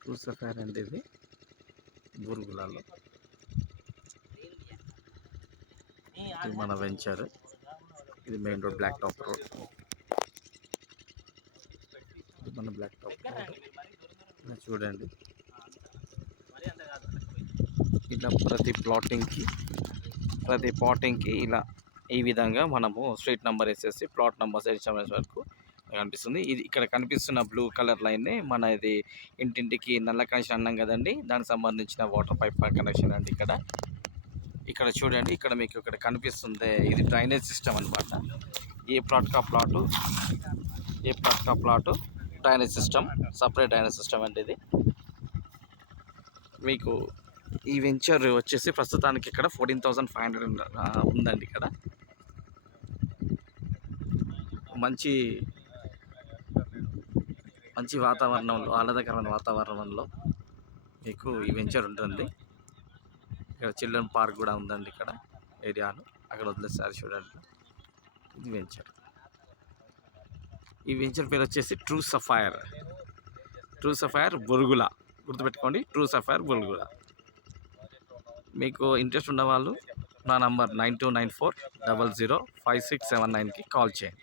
True sapphire అంటే ఇది బూరుగులలో ఇది మన వెంచర్. ఇది main road, black top road. ఇది మన బ్లాక్ టాప్ రోడ్. చూడండి, ఇలా ప్రతి ప్లాటింగ్కి ఇలా ఈ విధంగా మనము స్ట్రీట్ నెంబర్ వేసేసి ప్లాట్ నెంబర్ వరకు కనిపిస్తుంది. ఇది ఇక్కడ కనిపిస్తున్న బ్లూ కలర్ లైన్ మన ఇది ఇంటింటికి నల్ల కనెక్షన్ అన్నాం కదండి, దానికి సంబంధించిన వాటర్ పైప్ కనెక్షన్ అండి. ఇక్కడ చూడండి, ఇక్కడ మీకు ఇక్కడ కనిపిస్తుంది, ఇది డ్రైనేజ్ సిస్టమ్ అనమాట. ఏ ప్లాట్ కా plot drainage system, separate drainage system అంటే ఇది. మీకు ఈ వెంచర్ వచ్చేసి ప్రస్తుతానికి ఇక్కడ 14,500 ఉందండి. ఇక్కడ మంచి వాతావరణంలో, ఆహ్లాదకరమైన వాతావరణంలో మీకు ఈ వెంచర్ ఉంటుంది. ఇక్కడ చిల్డ్రన్ పార్క్ కూడా ఉందండి. ఇక్కడ ఏరియాలో అక్కడ వదిలేస్తారు చూడండి. ఇది వెంచర్. ఈ వెంచర్ పేరు వచ్చేసి ట్రూ సఫైర్ బొరుగుల. గుర్తుపెట్టుకోండి, ట్రూ సఫైర్ బొరుగుల. మీకు ఇంట్రెస్ట్ ఉన్నవాళ్ళు నా నంబర్ 9294005679కి కాల్ చేయండి.